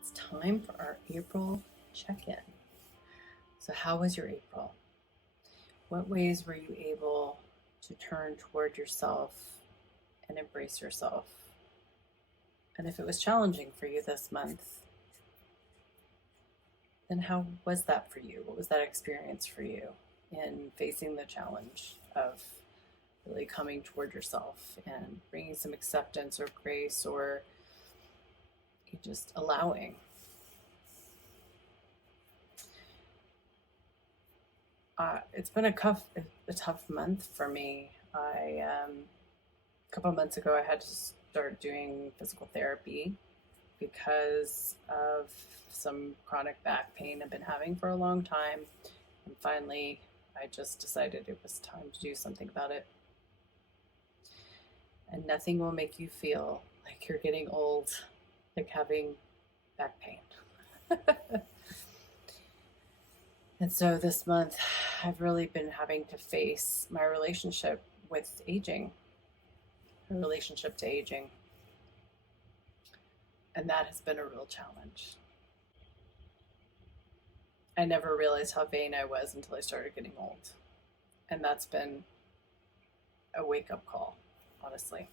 It's time for our April check-in. So how was your April? What ways were you able to turn toward yourself and embrace yourself? And if it was challenging for you this month, then how was that for you? What was that experience for you in facing the challenge of really coming toward yourself and bringing some acceptance or grace or just allowing? It's been a tough month for me. A couple of months ago, I had to start doing physical therapy because of some chronic back pain I've been having for a long time. And finally, I just decided it was time to do something about it. And nothing will make you feel like you're getting old, like having back pain. And so this month, I've really been having to face my relationship with aging, my relationship to aging. And that has been a real challenge. I never realized how vain I was until I started getting old. And that's been a wake-up call, honestly.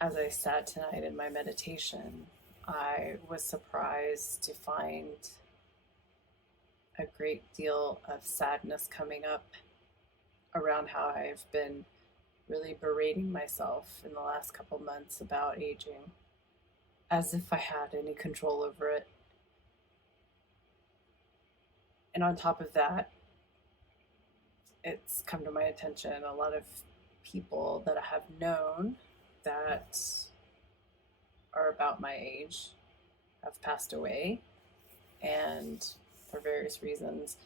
As I sat tonight in my meditation, I was surprised to find a great deal of sadness coming up around how I've been really berating myself in the last couple months about aging, as if I had any control over it. And on top of that, it's come to my attention a lot of people that I have known that are about my age have passed away, and for various reasons.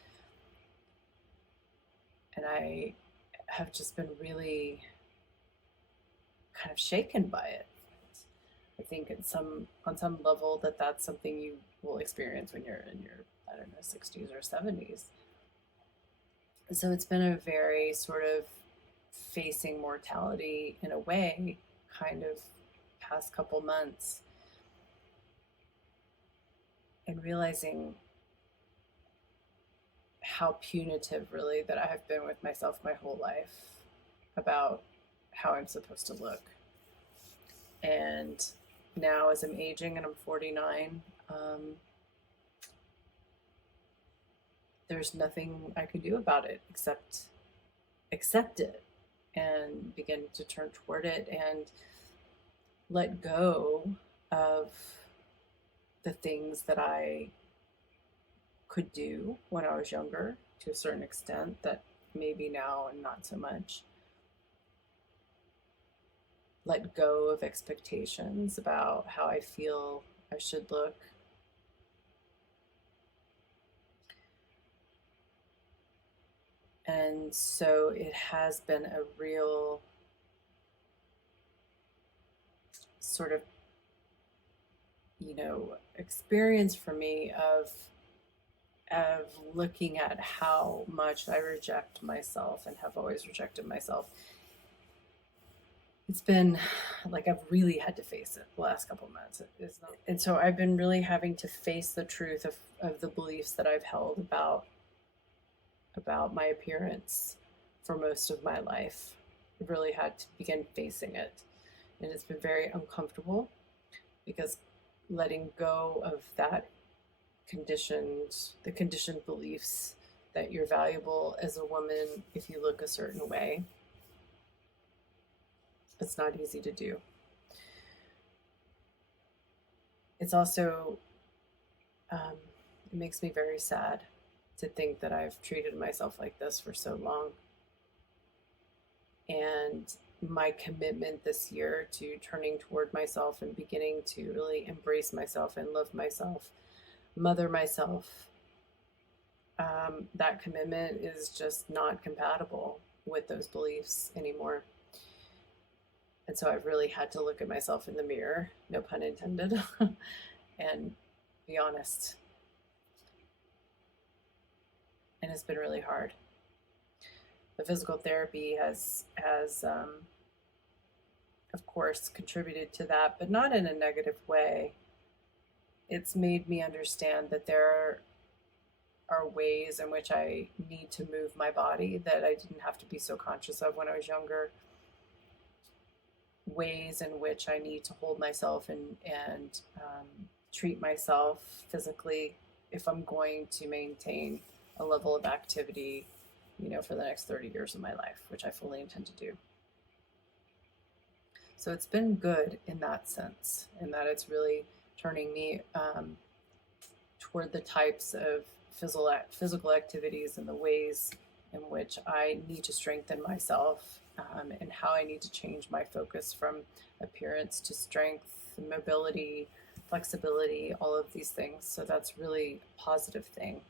And I have just been really kind of shaken by it. I think on some level that's something you will experience when you're in your, I don't know, 60s or 70s. So it's been a very sort of facing mortality in a way kind of past couple months, and realizing how punitive really that I have been with myself my whole life about how I'm supposed to look. And now as I'm aging and I'm 49, there's nothing I can do about it except accept it and begin to turn toward it and let go of the things that I could do when I was younger to a certain extent that maybe now and not so much. Let go of expectations about how I feel I should look. And so it has been a real sort of, experience for me of looking at how much I reject myself and have always rejected myself. It's been like I've really had to face it the last couple of months. And so I've been really having to face the truth of the beliefs that I've held about my appearance for most of my life. I've really had to begin facing it. And it's been very uncomfortable because letting go of the conditioned beliefs that you're valuable as a woman if you look a certain way, it's not easy to do. It's also, it makes me very sad to think that I've treated myself like this for so long. And my commitment this year to turning toward myself and beginning to really embrace myself and love myself, mother myself, that commitment is just not compatible with those beliefs anymore. And so I've really had to look at myself in the mirror, no pun intended, and be honest. And it's been really hard. The physical therapy has of course, contributed to that, but not in a negative way. it's made me understand that there are ways in which I need to move my body that I didn't have to be so conscious of when I was younger. Ways in which I need to hold myself and treat myself physically if I'm going to maintain a level of activity, for the next 30 years of my life, which I fully intend to do. So it's been good in that sense, in that it's really turning me toward the types of physical activities and the ways in which I need to strengthen myself, and how I need to change my focus from appearance to strength, mobility, flexibility, all of these things. So that's really a positive thing.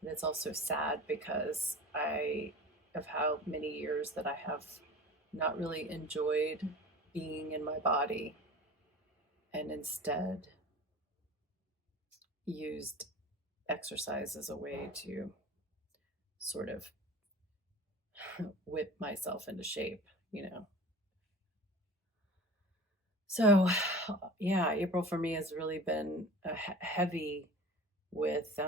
And it's also sad because of how many years that I have not really enjoyed being in my body and instead used exercise as a way to sort of whip myself into shape. So, yeah, April for me has really been heavy with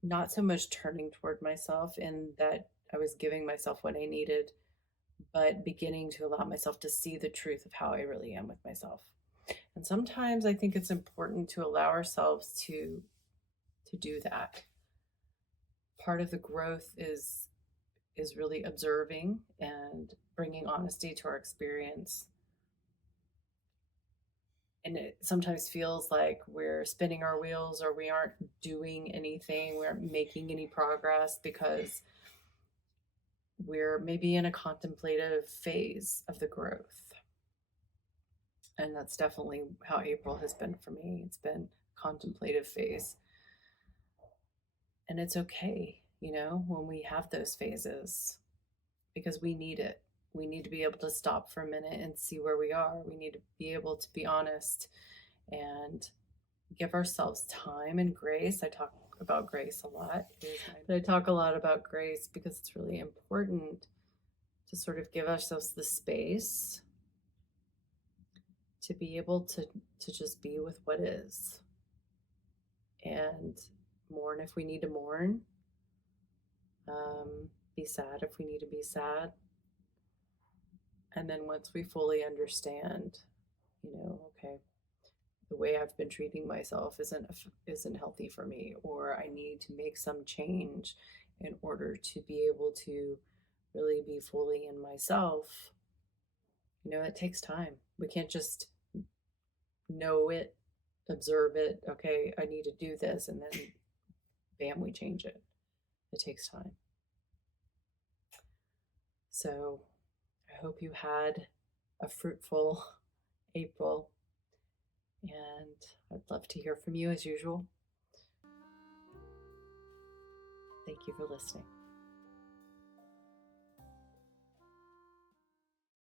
not so much turning toward myself in that I was giving myself what I needed, but beginning to allow myself to see the truth of how I really am with myself. And sometimes I think it's important to allow ourselves to do that. Part of the growth is really observing and bringing honesty to our experience. And it sometimes feels like we're spinning our wheels or we aren't doing anything, we aren't making any progress because we're maybe in a contemplative phase of the growth. And that's definitely how April has been for me. It's been a contemplative phase. And it's okay, when we have those phases, because we need it. We need to be able to stop for a minute and see where we are. We need to be able to be honest and give ourselves time and grace. I talk about grace a lot, but I talk a lot about grace because it's really important to sort of give ourselves the space to be able to just be with what is and mourn if we need to mourn, be sad if we need to be sad. And then once we fully understand, okay, the way I've been treating myself isn't healthy for me, or I need to make some change in order to be able to really be fully in myself. It takes time. We can't just know it, observe it, okay, I need to do this, and then bam, we change it. It takes time. So I hope you had a fruitful April, and I'd love to hear from you as usual. Thank you for listening.